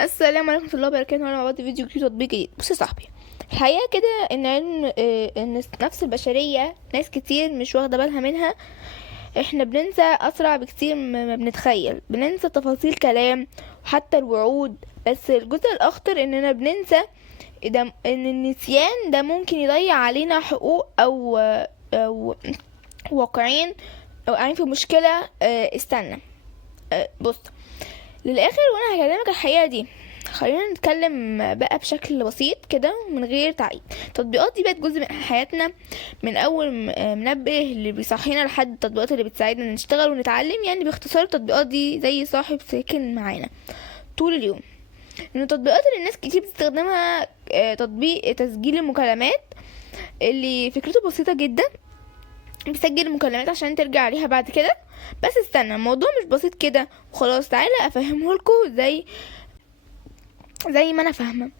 السلام عليكم ورحمه الله وبركاته. انا مع بعض فيديو جديد تطبيق جديد. بص يا صاحبي، الحقيقه كده ان علم ان النفس البشريه ناس كتير مش واخده بالها منها. احنا بننسى اسرع بكتير ما بنتخيل، بننسى تفاصيل كلام وحتى الوعود. بس الجزء الاخطر اننا بننسى ان النسيان ده ممكن يضيع علينا حقوق او واقعين او قاعدين في مشكله. استنى، بص للاخر وانا هكلمك الحقيقه دي. خلينا نتكلم بقى بشكل بسيط كده من غير تعقيد. التطبيقات دي بقت جزء من حياتنا، من اول منبه اللي بيصحينا لحد التطبيقات اللي بتساعدنا نشتغل ونتعلم. يعني باختصار التطبيقات دي زي صاحب ساكن معانا طول اليوم. من التطبيقات اللي الناس كتير بتستخدمها تطبيق تسجيل المكالمات، اللي فكرته بسيطة جدا. بيسجل المكالمات عشان ترجع عليها بعد كده. بس استنى، الموضوع مش بسيط كده وخلاص. تعالى افهمه لكم زي ما انا فاهمه.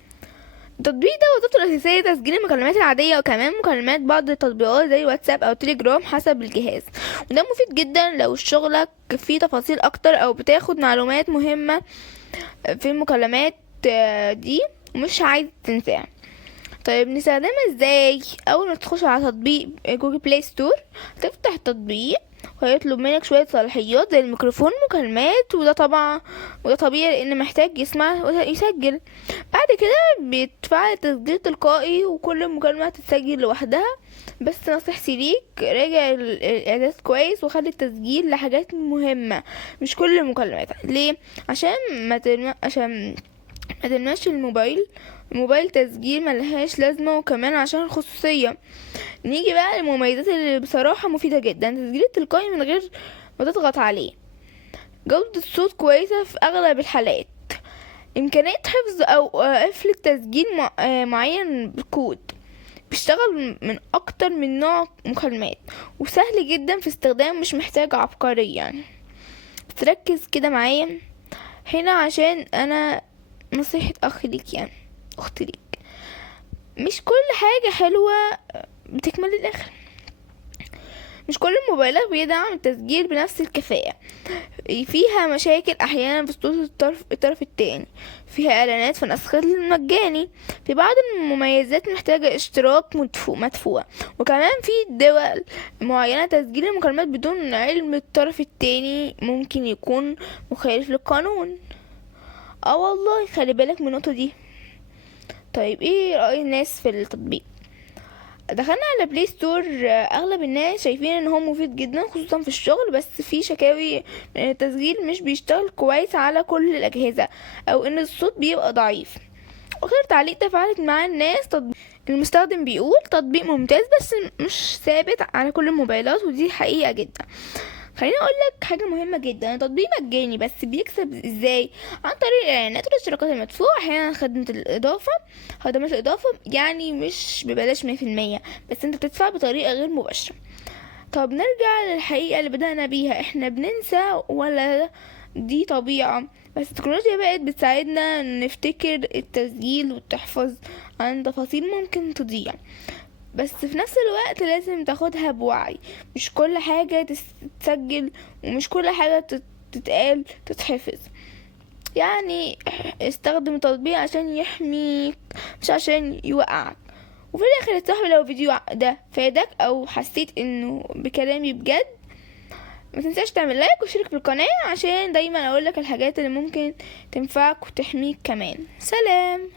التطبيق ده وظيفته الاساسيه تسجيل المكالمات العاديه، وكمان مكالمات بعض التطبيقات زي واتساب او تليجرام حسب الجهاز. وده مفيد جدا لو شغلك فيه تفاصيل اكتر او بتاخد معلومات مهمه في المكالمات دي ومش عايز تنساها. طيب نستخدمها ازاي؟ اول ما تخش على تطبيق جوجل بلاي ستور، تفتح التطبيق وهيطلب منك شوية صلاحيات زي الميكروفون مكالمات، وده طبيعي لان محتاج يسمع ويسجل. بعد كده بيتفعل التسجيل تلقائي وكل مكالمة تتسجل لوحدها. بس نصيحتي ليك، راجع الاعداد كويس وخلي التسجيل لحاجات مهمة مش كل المكالمات. ليه؟ عشان ما تلمسش الموبايل تسجيل ملهاش لازمة، وكمان عشان الخصوصية. نيجي بقى للمميزات اللي بصراحة مفيدة جدا. تسجيل التلقائي من غير ما تضغط عليه، جودة الصوت كويسة في أغلب الحالات، إمكانية حفظ أو قفل التسجيل معين بالكود، بيشتغل من أكتر من نوع مكالمات، وسهل جدا في استخدام، مش محتاج عبقرية يعني. بس ركز كده معايا هنا، عشان أنا نصيحة أخ ليك يعني، أخت ليك. مش كل حاجة حلوة بتكمل للآخر. مش كل الموبايلات بيدعم التسجيل بنفس الكفاءة، فيها مشاكل أحيانا في صوت الطرف التاني، فيها إعلانات في نسخ المجاني، في بعض المميزات محتاجة اشتراك مدفوع. وكمان في دول معينة تسجيل المكالمات بدون علم الطرف التاني ممكن يكون مخالف للقانون. والله خلي بالك من النقطة دي. طيب ايه رأي الناس في التطبيق؟ دخلنا على بلاي ستور، اغلب الناس شايفين ان هو مفيد جدا خصوصا في الشغل، بس في شكاوي ان التسجيل مش بيشتغل كويس على كل الاجهزة، او ان الصوت بيبقى ضعيف. اخر تعليق تفاعلت مع الناس، المستخدم بيقول تطبيق ممتاز بس مش ثابت على كل الموبايلات، ودي حقيقة جدا. خليني اقول لك حاجه مهمه جدا. التطبيق مجاني، بس بيكسب ازاي؟ عن طريق الاعلانات والاشتراكات المدفوعه، احيانا خدمات الاضافه يعني مش ببلاش 100%، بس انت بتدفع بطريقه غير مباشره. طب نرجع للحقيقه اللي بدأنا بيها، احنا بننسى ولا دي طبيعه؟ بس التكنولوجيا بقت بتساعدنا نفتكر التسجيل وتحفظ عن تفاصيل ممكن تضيع، بس في نفس الوقت لازم تاخدها بوعي. مش كل حاجة تتسجل ومش كل حاجة تتقال تتحفظ. يعني استخدم التطبيق عشان يحميك مش عشان يوقعك. وفي الاخر يا صاحبي، لو الفيديو ده فادك او حسيت انه بكلامي بجد، ما تنساش تعمل لايك وشارك في القناة عشان دايما اقولك الحاجات اللي ممكن تنفعك وتحميك كمان. سلام.